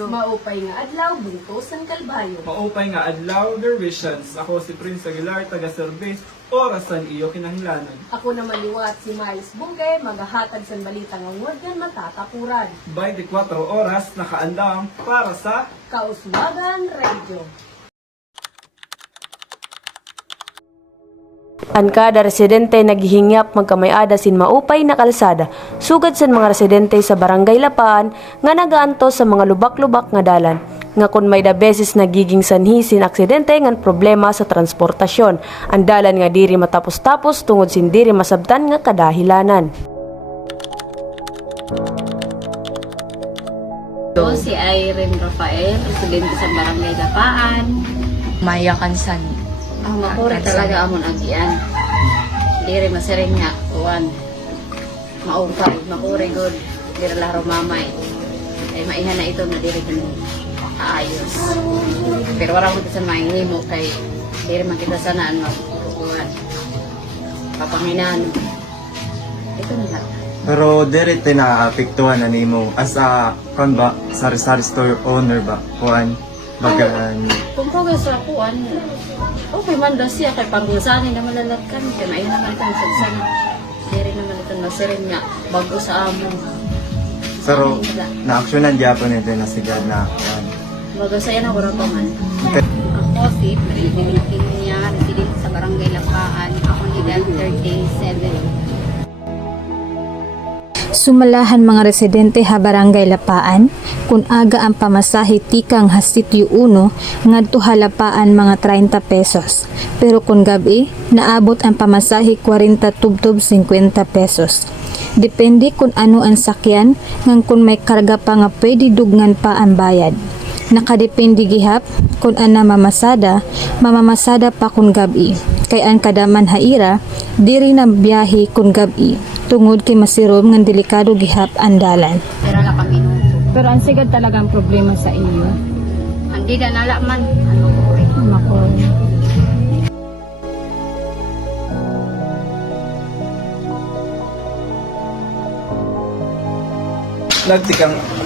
Domingo. Maupay nga adlaw, buntos ang kalbayo. Maupay nga adlaw, Dervisions. Ako si Prince Aguilar, taga Service, orasan iyo kinahanglanon. Ako naman liwat si Miles Bungay, maghahatag sa balita nga ngudyan matatapuran. 24 oras nakaandam para sa Kauswagan Radio. Ang kada residente naghihingyap magkamayada sin maupay na kalsada, sugad sa mga residente sa Barangay Lapaan nga nagaantos sa mga lubak-lubak nga dalan. Nga kun may da beses nagiging sanhi sin aksidente ngan problema sa transportasyon, ang dalan nga diri matapos-tapos tungod sin diri masabtan nga kadahilanan. Ako si Irene Rafael, residente sa Barangay Lapaan. Maya Kansani. Ang makuri talaga amon agian. Diri masiring nga, kuwan. Maupay, makuri good. Diri laro mamay. Ay maihan na ito na diri kan aayos. Pero wala ko sa mahimo kay diri man kita sanaan magkukuhan. Papanginan. Ito na lang. Pero diri naapektuhan na nimo as a kan ba sari-sari store owner ba kuan bagaan Kung ko sa kuwan, okay man daw siya kay panggusanin na malalagkan. Kaya maihan naman ito sa sana. Diri naman ito masiring nga bago sa amon. pero na-actionan gyapon ito na sigad na kuan. Bago sa yan ako pa man. Okay. Ako si Pilipinas niya, resident sa Barangay Lapaan. Ako ni Del 37. Sumalahan mga residente ha Barangay Lapaan, kung aga ang pamasahe tikang hasityo uno, ngadto ha Lapaan mga 30 pesos. Pero kung gabi, naabot ang pamasahe 40 tubtob 50 pesos. Depende kung ano ang sakyan, ngang kung may karga pa nga pwede dugnan pa ang bayad. Nakadepende gihap kung ana mamamasada pa kung gabi. Kay ang kadaman haira, diri na biyahe kung gabi. Tungod kay masirom ngan delikado gihap ang dalan. Pero la paminuto. Pero ang sigad talagang problema sa inyo. Andi na nalaman. Ano ko rin. Makon.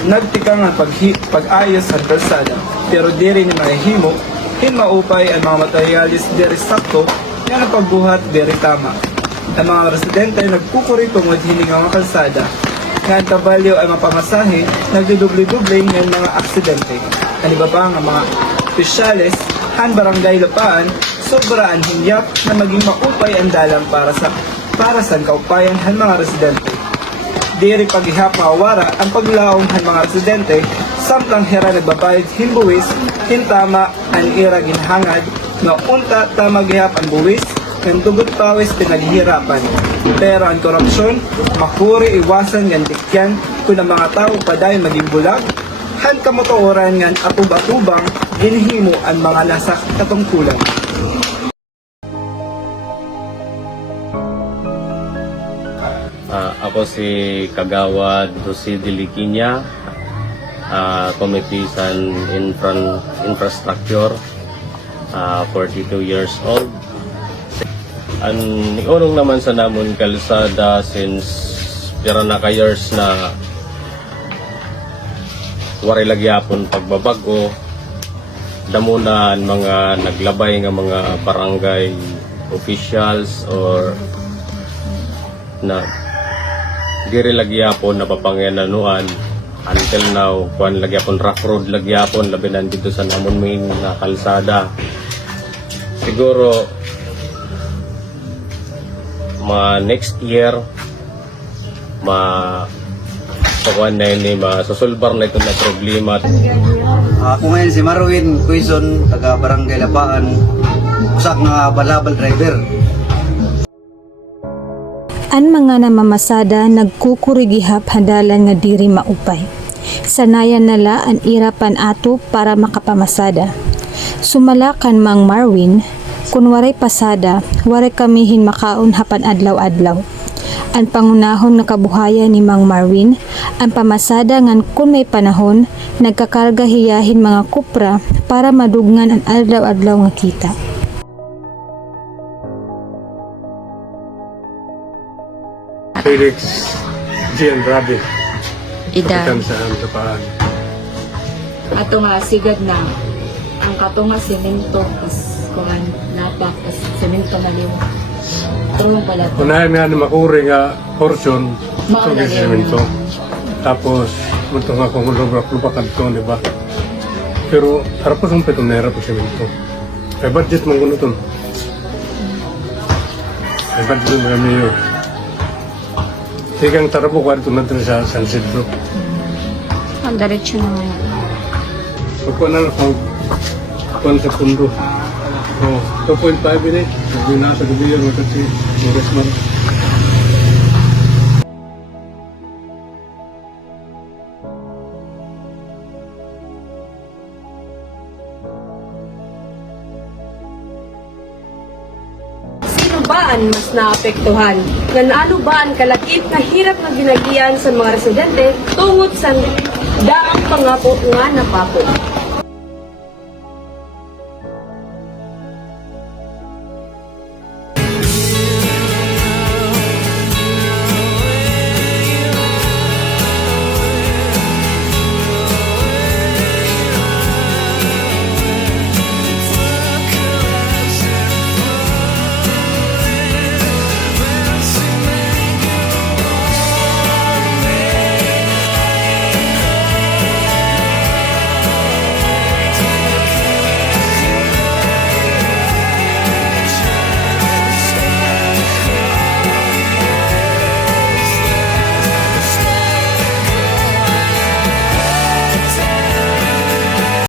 nagtikang ang pag-ayos sa kalsada, pero diri ni mahihimo, maupay ang mga materialis diri sakto, nga ang pagbuhat diri tama. Ang mga residente nagkukuri tungod hining nga kalsada, nga ang tabalyo ay mapamasahe, nagdudubli-dubli ng mga aksidente. Ang iba pa nga mga opisyales, han Barangay Lapaan, sobraan hinyak na maging maupay ang dalang para sa kaupayan han mga residente. Diri paghihap mawara ang paglaong han mga residente, samtang hera nagbabayad himbuwis, hintama ang ira ginhangad, nga unta tama gihap ang buwis, ng dugot pawis pinaghihirapan. Pero ang korupsyon, makuri iwasan ng dikyan kung ang mga tao paday maging bulag, han kamotoran ng atub-atubang ginhimo ang mga nasa katungkulan. Ako si Kagawad Jose de Liquiña, Committee sa Infrastructure, 42 years old. Ang iunong naman sa namon kalsada since pira na ka-years na waray lagyapon pagbabago, damunan mga naglabay nga mga barangay officials or na diri lagyapon na papanginanuan until now kuan lagyapon rough road lagyapon labi nandito sa namon main na kalsada. Siguro next year pakuan na yun masusulbar na ito na problema. Ako ngayon si Marwin Quezon, taga Barangay Lapaan, usak nga balabal driver. Ang mga namamasada nagkukurigihap hadalan nga diri maupay. Sanayan nala ang irapan ato para makapamasada. Sumalakan Mang Marwin, kun waray pasada, waray kamihin makaon hapan adlaw-adlaw. Ang pangunahon nga kabuhayan ni Mang Marwin, ang pamasada ngan kun may panahon, nagkakarga hiyahin mga kupra para madugnan ang adlaw-adlaw nga kita. Felix Gian Rabi. Ida. Ikan sa Antapaan. ato nga sigad na ang katunga semento kas kuan lapak kas semento na liwa. Tulong pala to. Unahin nga na makuri nga portion Mao ito na yung yun. semento. Tapos, ito nga kung lubak-lubakan ito, di ba? Pero, harap ko sumpit ang nahirap ang semento. May budget mong kuno ito. May budget mo kami yun. Tigang tarapo ko ito natin sa San Isidro. Ang diretsyo naman. Pagkuhan na lang pagkuhan sa pundo. Oh, 2.5 ini. Sabi na sa gabi yun, kasi oras man. Sino ba ang mas naapektuhan? Ano ba ang kalakip na hirap na ginagian sa mga residente tungod sa daang pangako nga napako?